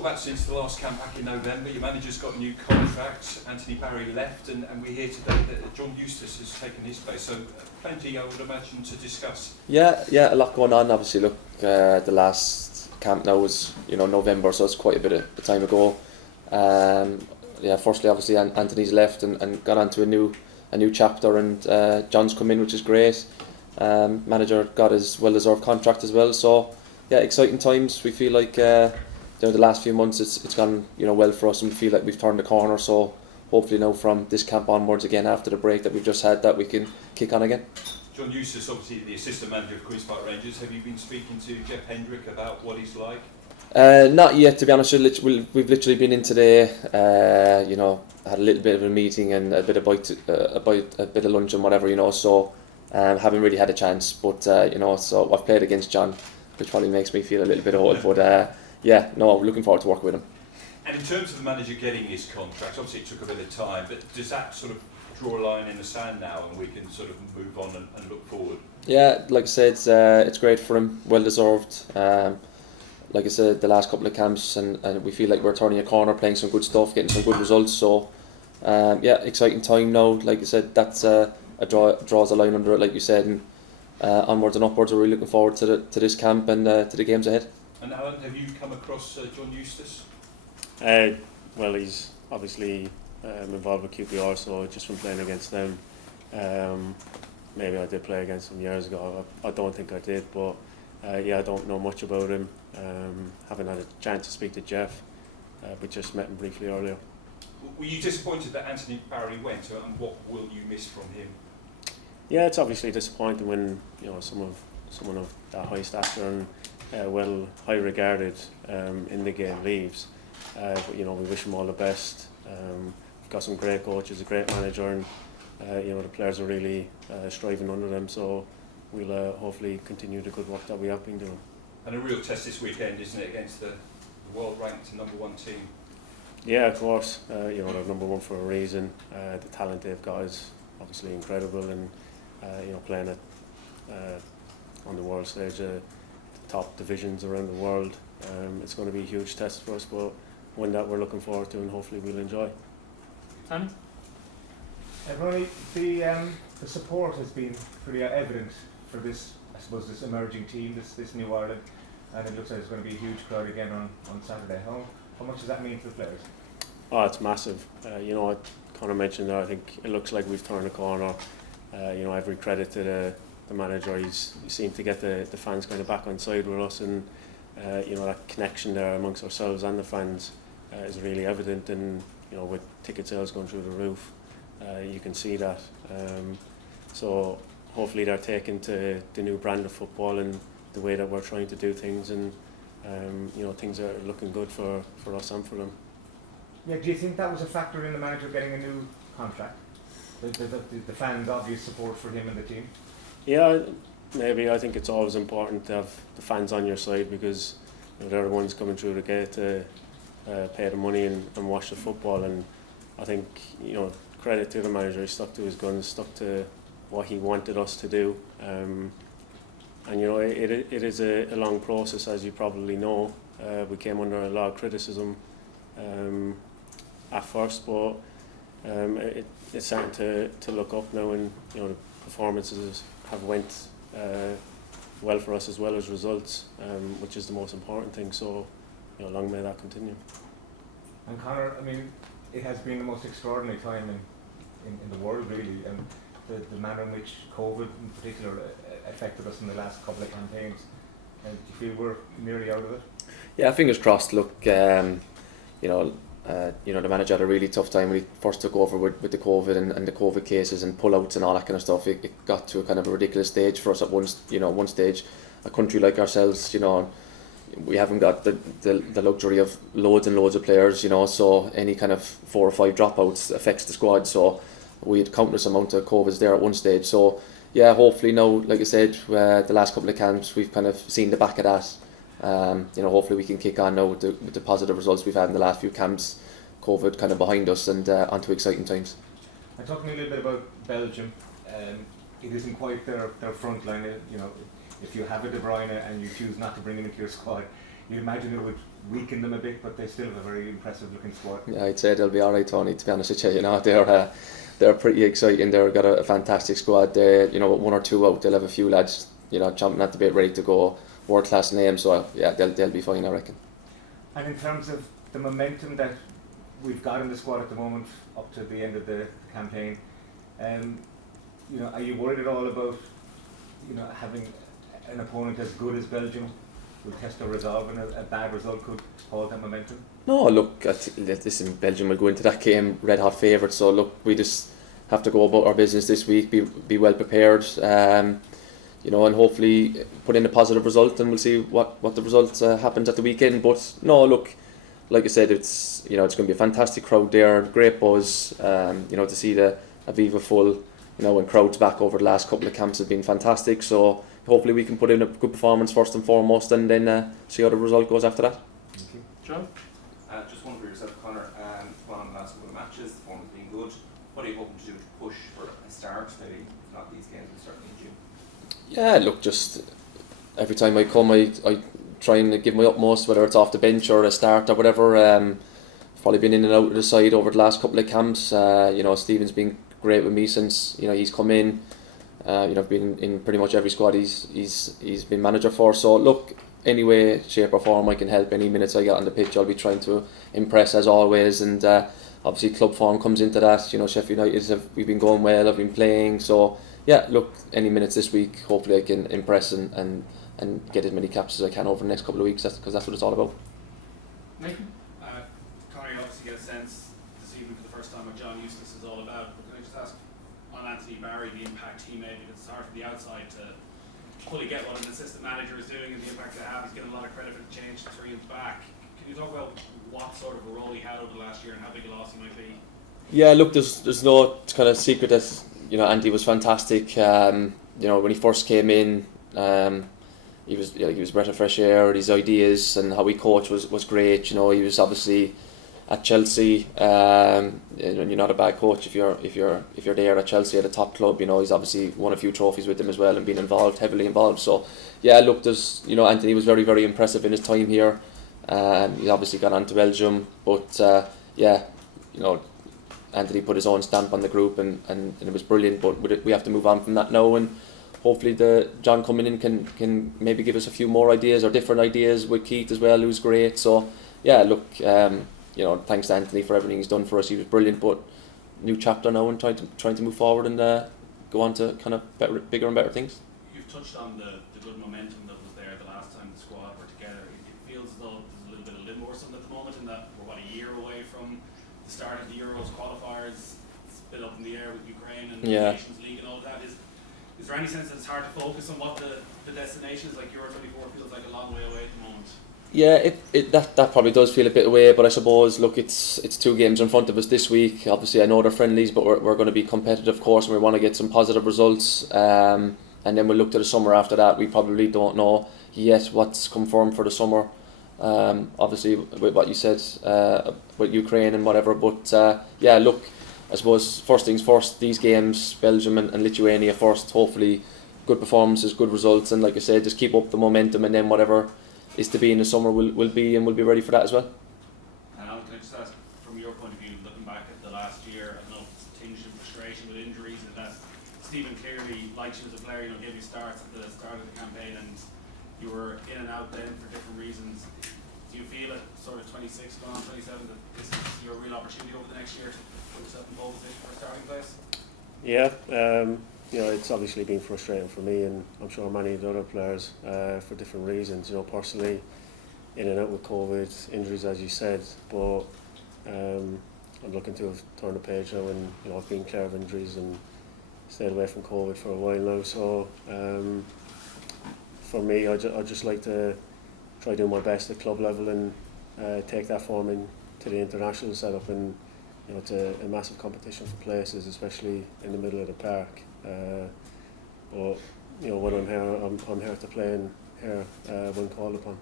talk about since the last camp back in November. Your manager's got a new contract. Anthony Barry left, and we hear today that John Eustace has taken his place. So plenty, I would imagine, to discuss. Yeah, a lot going on. Obviously, look, the last camp now was November, so it's quite a bit of time ago. Firstly, obviously, Anthony's left and gone on to a new chapter, and John's come in, which is great. Manager got his well-deserved contract as well. So yeah, exciting times. We feel like the last few months it's gone well for us, and we feel like we've turned the corner. So hopefully now from this camp onwards, again after the break that we've just had, that we can kick on again. John Eustace, obviously the assistant manager of Queen's Park Rangers. Have you been speaking to Jeff Hendrick about what he's like? Not yet, to be honest. We've literally been in today. Had a little bit of a meeting and a bit of a bit of lunch and whatever. So haven't really had a chance. But so I've played against John, which probably makes me feel a little bit old. But looking forward to working with him. And in terms of the manager getting his contract, obviously it took a bit of time, but does that sort of draw a line in the sand now, and we can sort of move on and look forward? Yeah, like I said, it's great for him, well deserved. Like I said, the last couple of camps, and we feel like we're turning a corner, playing some good stuff, getting some good results. So exciting time now. Like I said, that's draws a line under it, like you said, and onwards and upwards. We're really looking forward to this camp and to the games ahead. And Alan, have you come across John Eustace? Well, he's obviously involved with QPR, so just from playing against them, maybe I did play against him years ago. I don't think I did, but I don't know much about him. Haven't had a chance to speak to Jeff. We just met him briefly earlier. Were you disappointed that Anthony Barry went, and what will you miss from him? Yeah, it's obviously disappointing when someone of that high stature and high regarded in the game leaves. But we wish him all the best. We've got some great coaches, a great manager, and the players are really striving under them. So we'll hopefully continue the good work that we have been doing. And a real test this weekend, isn't it, against the world-ranked #1 team? Yeah, of course. They're #1 for a reason. The talent they've got is obviously incredible, and playing it on the world stage, the top divisions around the world. It's going to be a huge test for us, but one that we're looking forward to, and hopefully we'll enjoy. Tony? Ronnie, the support has been pretty evident for this, I suppose, this emerging team, this new Ireland, and it looks like there's going to be a huge crowd again on Saturday. How much does that mean to the players? Oh, it's massive. What Conor mentioned there, I think it looks like we've turned a corner. Every credit to the manager. He seemed to get the fans kind of back on side with us, and that connection there amongst ourselves and the fans is really evident. And with ticket sales going through the roof, you can see that. So hopefully they're taken to the new brand of football and the way that we're trying to do things, and things are looking good for us and for them. Yeah, do you think that was a factor in the manager getting a new contract? The fans' obvious support for him and the team? Yeah, maybe. I think it's always important to have the fans on your side, because they're the ones coming through the gate to pay the money and watch the football. And I think credit to the manager. He stuck to his guns, stuck to what he wanted us to do. And it is a long process, as you probably know. We came under a lot of criticism at first, but it's starting to look up now, and the performances have went well for us, as well as results, which is the most important thing. So long may that continue. And Conor, I mean, it has been the most extraordinary time in the world, really, and the manner in which COVID in particular affected us in the last couple of campaigns. Do you feel we're nearly out of it? Yeah, fingers crossed. Look, the manager had a really tough time when he first took over with the COVID and the COVID cases and pullouts and all that kind of stuff. It got to a kind of a ridiculous stage for us at one stage. A country like ourselves, we haven't got the luxury of loads and loads of players, so any kind of 4 or 5 dropouts affects the squad. So we had countless amount of COVIDs there at one stage. So yeah, hopefully now, like I said, the last couple of camps we've kind of seen the back of that. Hopefully we can kick on now with the positive results we've had in the last few camps. COVID kind of behind us, and onto exciting times. And talking a little bit about Belgium, it isn't quite their front line. If you have a De Bruyne and you choose not to bring him into your squad, you'd imagine it would weaken them a bit, but they still have a very impressive looking squad. Yeah, I'd say they'll be alright, Tony, to be honest with you. You know, they're pretty exciting. They've got a fantastic squad. They, you know, with 1 or 2 out, they'll have a few lads, you know, chomping at the bit, ready to go, world class names. So yeah, they'll be fine, I reckon. And in terms of the momentum that we've got in the squad at the moment, up to the end of the campaign, you know, are you worried at all about, you know, having an opponent as good as Belgium will test their resolve, and a bad result could spoil that momentum? No, look, listen, Belgium will go into that game red hot favourites. So look, we just have to go about our business this week, be well prepared, you know, and hopefully put in a positive result, and we'll see what the result happens at the weekend. But no, look, like I said, it's, you know, it's going to be a fantastic crowd there, great buzz. You know, to see the Aviva full, you know, and crowds back over the last couple of camps has been fantastic. So hopefully we can put in a good performance first and foremost, and then see how the result goes after that. Thank you. John? Just one for yourself, Conor. Gone on the last couple of matches, the form has been good. What are you hoping to do to push for a start? Maybe if not these games, but certainly in June. Yeah, look, just every time I come, I try and give my utmost, whether it's off the bench or a start or whatever. Probably been in and out of the side over the last couple of camps. You know, Stephen's been great with me since, you know, he's come in. You know, been in pretty much every squad he's been manager for. So look, any way, shape or form I can help, any minutes I get on the pitch, I'll be trying to impress as always. And obviously club form comes into that. You know, Sheffield United, we've been going well, I've been playing. So yeah, look, any minutes this week, hopefully I can impress and get as many caps as I can over the next couple of weeks, because that's what it's all about. Nathan? Conor, you obviously get a sense this evening for the first time what John Eustace is all about, but can I just ask on Anthony Barry the impact he made? Because it's hard from the outside to fully get what an assistant manager is doing and the impact they have. He's getting a lot of credit for the change to 3 and back. Can you talk about what sort of a role he had over the last year and how big a loss he might be? Yeah, look, there's no kind of secret that, you know, Andy was fantastic. You know, when he first came in, he was a breath of fresh air. His ideas and how he coached was great. You know, he was obviously at Chelsea. You're not a bad coach if you're there at Chelsea at a top club. You know, he's obviously won a few trophies with them as well and been heavily involved. So yeah, look, you know, Anthony was very, very impressive in his time here. He's obviously gone on to Belgium, but yeah, you know, Anthony put his own stamp on the group, and it was brilliant. But we have to move on from that now, and hopefully John coming in can maybe give us a few more ideas or different ideas with Keith as well, who's great. So yeah, look, you know, thanks to Anthony for everything he's done for us. He was brilliant, but new chapter now and trying to move forward and go on to kind of bigger and better things. You've touched on the good momentum that was there the last time the squad were together. It feels as though there's a little bit of limbo or something at the moment, in that we're a year away from the start of the Euros qualifiers. It's a bit up in the air with Ukraine and the Nations League and all of that. Is there any sense that it's hard to focus on what the destination is? Like Euro 24 feels like a long way away at the moment. Yeah, that probably does feel a bit away, but I suppose, look, it's 2 games in front of us this week. Obviously I know they're friendlies, but we're going to be competitive, of course, and we want to get some positive results, and then we'll look to the summer after that. We probably don't know yet what's confirmed for the summer, obviously with what you said with Ukraine and whatever, but yeah, look, I suppose first things first, these games, Belgium and Lithuania first, hopefully good performances, good results, and like I said, just keep up the momentum, and then whatever is to be in the summer will be, and we'll be ready for that as well. And Alan, can I just ask, from your point of view, looking back at the last year, I know it's tinged of frustration with injuries, and that Stephen clearly liked you as a player, you know, gave you starts at the start of the campaign, and you were in and out then for different reasons. Do you feel at sort of 26, going on 27, that this is your real opportunity over the next year to put yourself in pole position for a starting place? Yeah, you know, it's obviously been frustrating for me, and I'm sure many of the other players for different reasons. You know, personally, in and out with COVID, injuries, as you said, but I'm looking to have turned the page now, and you know, I've been clear of injuries and stayed away from COVID for a while now. So for me, I just like to try doing my best at club level and take that form into the international setup. And you know, it's a massive competition for places, especially in the middle of the park. But you know, when I'm here, I'm here to play and here when called upon.